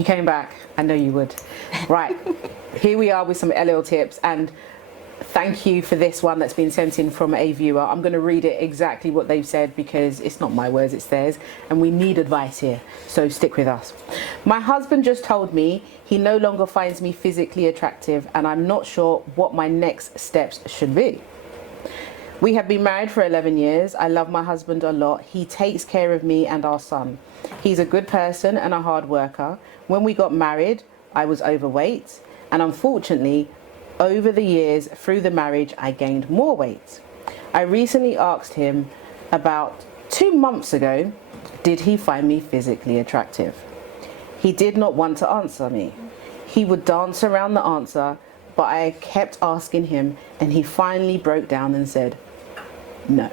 You came back. I know you would. Right. Here we are with some LL tips, and thank you for this one that's been sent in from a viewer. I'm going to read it exactly what they've said because it's not my words, it's theirs, and we need advice here, so stick with us. My husband just told me he no longer finds me physically attractive, and I'm not sure what my next steps should be. We have been married for 11 years. I love my husband a lot. He takes care of me and our son. He's a good person and a hard worker. When we got married, I was overweight, and unfortunately, over the years through the marriage, I gained more weight. I recently asked him about 2 months ago, did he find me physically attractive? He did not want to answer me. He would dance around the answer, but I kept asking him, and he finally broke down and said, no.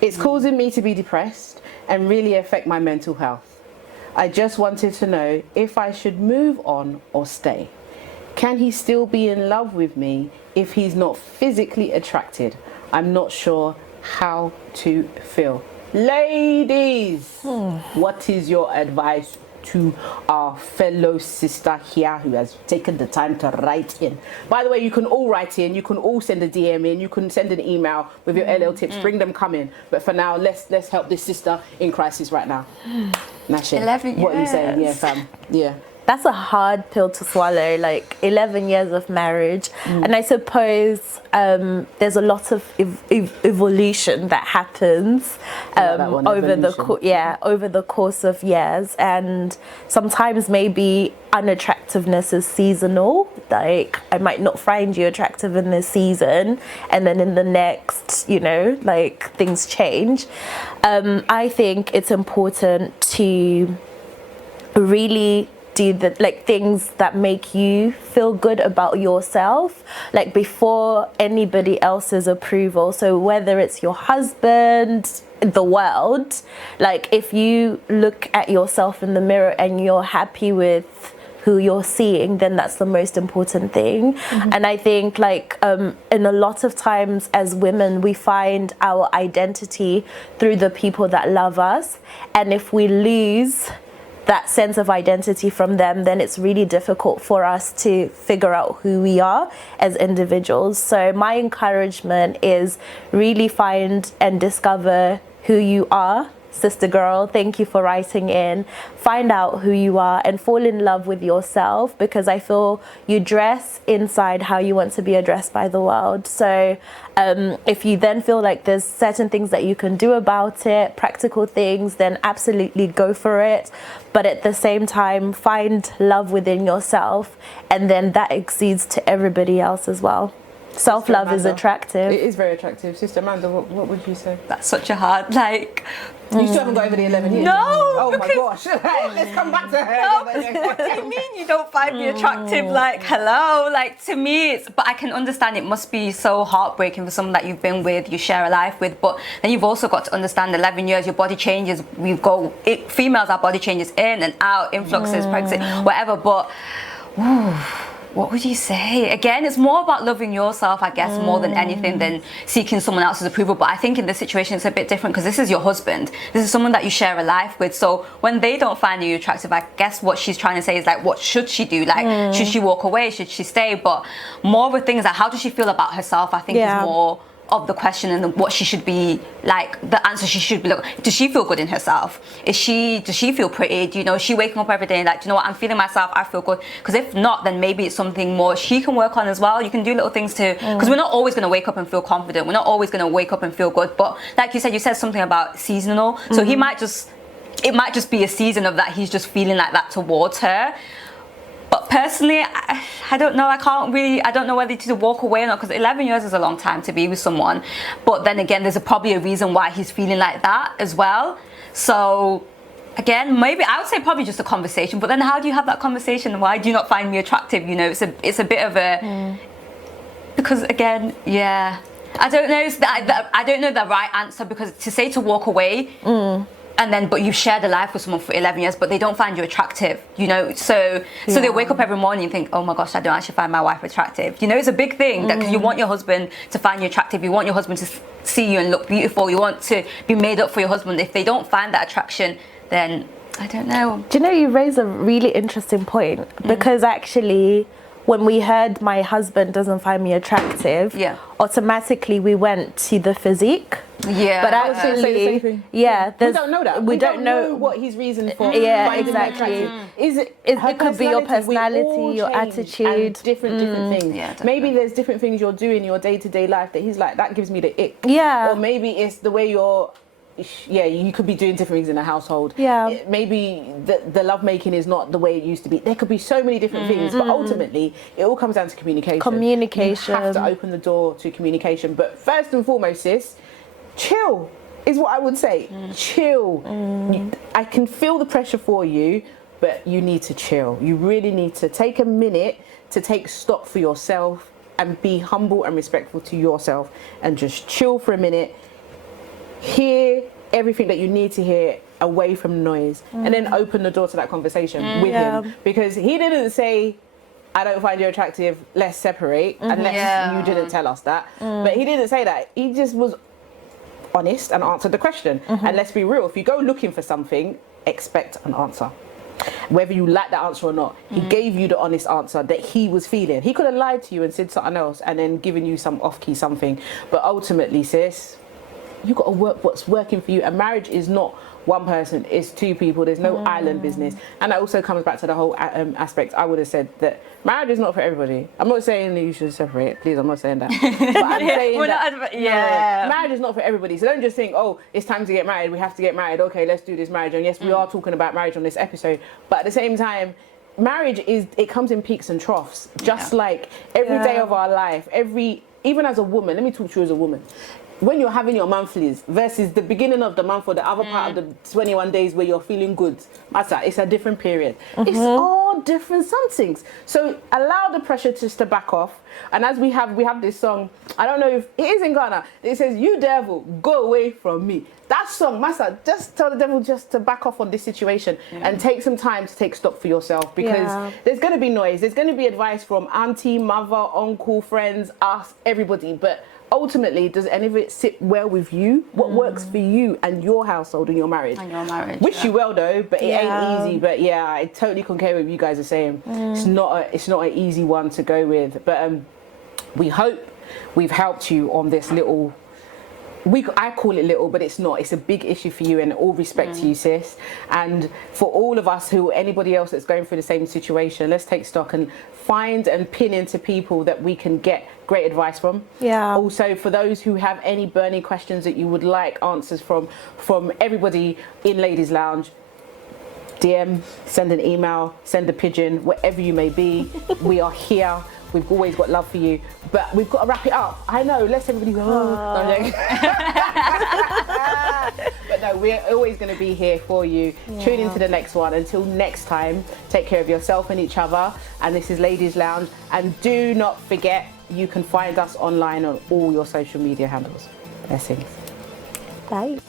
It's causing me to be depressed and really affect my mental health. I just wanted to know if I should move on or stay. Can he still be in love with me if he's not physically attracted? I'm not sure how to feel. Ladies, what is your advice to our fellow sister here who has taken the time to write in? By the way, you can all write in, you can all send a DM in, you can send an email with your LL tips, bring them, come in. But for now, let's help this sister in crisis right now. Nashin, 11 years. What are you saying? Yeah, fam. Yeah. That's a hard pill to swallow, like 11 years of marriage. And I suppose there's a lot of evolution that happens over the course of years. And sometimes maybe unattractiveness is seasonal. Like, I might not find you attractive in this season, and then in the next, you know, like, things change. I think it's important to really do the things that make you feel good about yourself, like before anybody else's approval. So whether it's your husband, the world, like if you look at yourself in the mirror and you're happy with who you're seeing, then that's the most important thing. And I think in a lot of times as women, we find our identity through the people that love us, and if we lose that sense of identity from them, then it's really difficult for us to figure out who we are as individuals. So my encouragement is really find and discover who you are. Sister girl, thank you for writing in. Find out who you are and fall in love with yourself, because I feel you dress inside how you want to be addressed by the world. So if you then feel like there's certain things that you can do about it, practical things, then absolutely go for it. But at the same time, find love within yourself, and then that exceeds to everybody else as well. Self-love is attractive. It is very attractive. Sister Amanda, what would you say? That's such a hard, You still haven't got over the 11 years? No! Oh my gosh. Let's come back to her. No, what do you mean you don't find me attractive? Hello? To me, but I can understand it must be so heartbreaking for someone that you've been with, you share a life with, but then you've also got to understand 11 years, your body changes. Females, our body changes in and out, influxes, pregnancy, whatever, but... What would you say? Again, it's more about loving yourself, I guess, more than anything than seeking someone else's approval. But I think in this situation, it's a bit different because this is your husband. This is someone that you share a life with. So when they don't find you attractive, I guess what she's trying to say is what should she do? Should she walk away? Should she stay? But more of the thing is how does she feel about herself? I think is more of the question, and what she should be the answer she should be does she feel good in herself? Does she feel pretty? Do you know, is she waking up every day and do you know what, I'm feeling myself, I feel good? Because if not, then maybe it's something more she can work on as well. You can do little things too, because we're not always going to wake up and feel confident, we're not always going to wake up and feel good. But like you said something about seasonal, so it might just be a season of that he's just feeling like that towards her. But personally, I don't know. I don't know whether to walk away or not, because 11 years is a long time to be with someone. But then again, there's probably a reason why he's feeling like that as well. So again, maybe I would say probably just a conversation. But then how do you have that conversation? Why do you not find me attractive? You know, it's a bit of a... Because again, I don't know. I don't know the right answer, because to say to walk away... And then, but you've shared a life with someone for 11 years, but they don't find you attractive, you know? So they wake up every morning and think, oh my gosh, I don't actually find my wife attractive. You know, it's a big thing, because you want your husband to find you attractive. You want your husband to see you and look beautiful. You want to be made up for your husband. If they don't find that attraction, then I don't know. Do you know, you raise a really interesting point, because actually when we heard my husband doesn't find me attractive, automatically we went to the physique. Yeah, but actually, we don't know that. We don't know what his reason for exactly. Is it? It could be your personality, your attitude, different things. Yeah, maybe there's different things you're doing in your day-to-day life that he's like, that gives me the ick. Yeah. Or maybe it's the way you're. Yeah, you could be doing different things in the household. Yeah. Maybe the lovemaking is not the way it used to be. There could be so many different things, but ultimately it all comes down to communication. Communication. You have to open the door to communication. But first and foremost, sis, chill is what I would say. Chill. I can feel the pressure for you, but you need to chill. You really need to take a minute to take stock for yourself and be humble and respectful to yourself and just chill for a minute. Hear everything that you need to hear away from noise, and then open the door to that conversation with him, because he didn't say, I don't find you attractive, let's separate, unless you didn't tell us that. But he didn't say that. He just was honest and answered the question. And let's be real, if you go looking for something, expect an answer. Whether you like that answer or not, he gave you the honest answer that he was feeling. He could have lied to you and said something else and then given you some off-key something. But ultimately, sis, you got to work what's working for you. And marriage is not one person, it's two people. There's no island business. And that also comes back to the whole aspect. I would have said that marriage is not for everybody. I'm not saying that you should separate. Please, I'm not saying that. But I'm saying marriage is not for everybody. So don't just think, oh, it's time to get married. We have to get married. Okay, let's do this marriage. And yes, we are talking about marriage on this episode. But at the same time, marriage it comes in peaks and troughs. Just like every day of our life, even as a woman, let me talk to you as a woman. When you're having your monthlies versus the beginning of the month or the other part of the 21 days where you're feeling good, it's a different period. It's all different somethings. So allow the pressure just to back off. And as we have this song, I don't know if it is in Ghana, it says, "You devil, go away from me." That song, Massa, just tell the devil just to back off on this situation and take some time to take stock for yourself, because there's going to be noise. There's going to be advice from auntie, mother, uncle, friends, us, everybody. But ultimately, does any of it sit well with you? What works for you and your household and your marriage? Wish you well though, but it ain't easy. But yeah, I totally concur with you guys are saying. It's not an easy one to go with. But we hope we've helped you on this little. I call it little, but it's not. It's a big issue for you, and all respect to you, sis. And for all of us anybody else that's going through the same situation, let's take stock and find and pin into people that we can get great advice from. Yeah. Also, for those who have any burning questions that you would like answers from everybody in Ladies Lounge, DM, send an email, send a pigeon, whatever you may be. We are here. We've always got love for you, but we've got to wrap it up. I know, let's everybody go, no, I'm joking. But no, we're always going to be here for you. Tune into the next one. Until next time, take care of yourself and each other. And this is Ladies Lounge. And do not forget, you can find us online on all your social media handles. Blessings. Bye.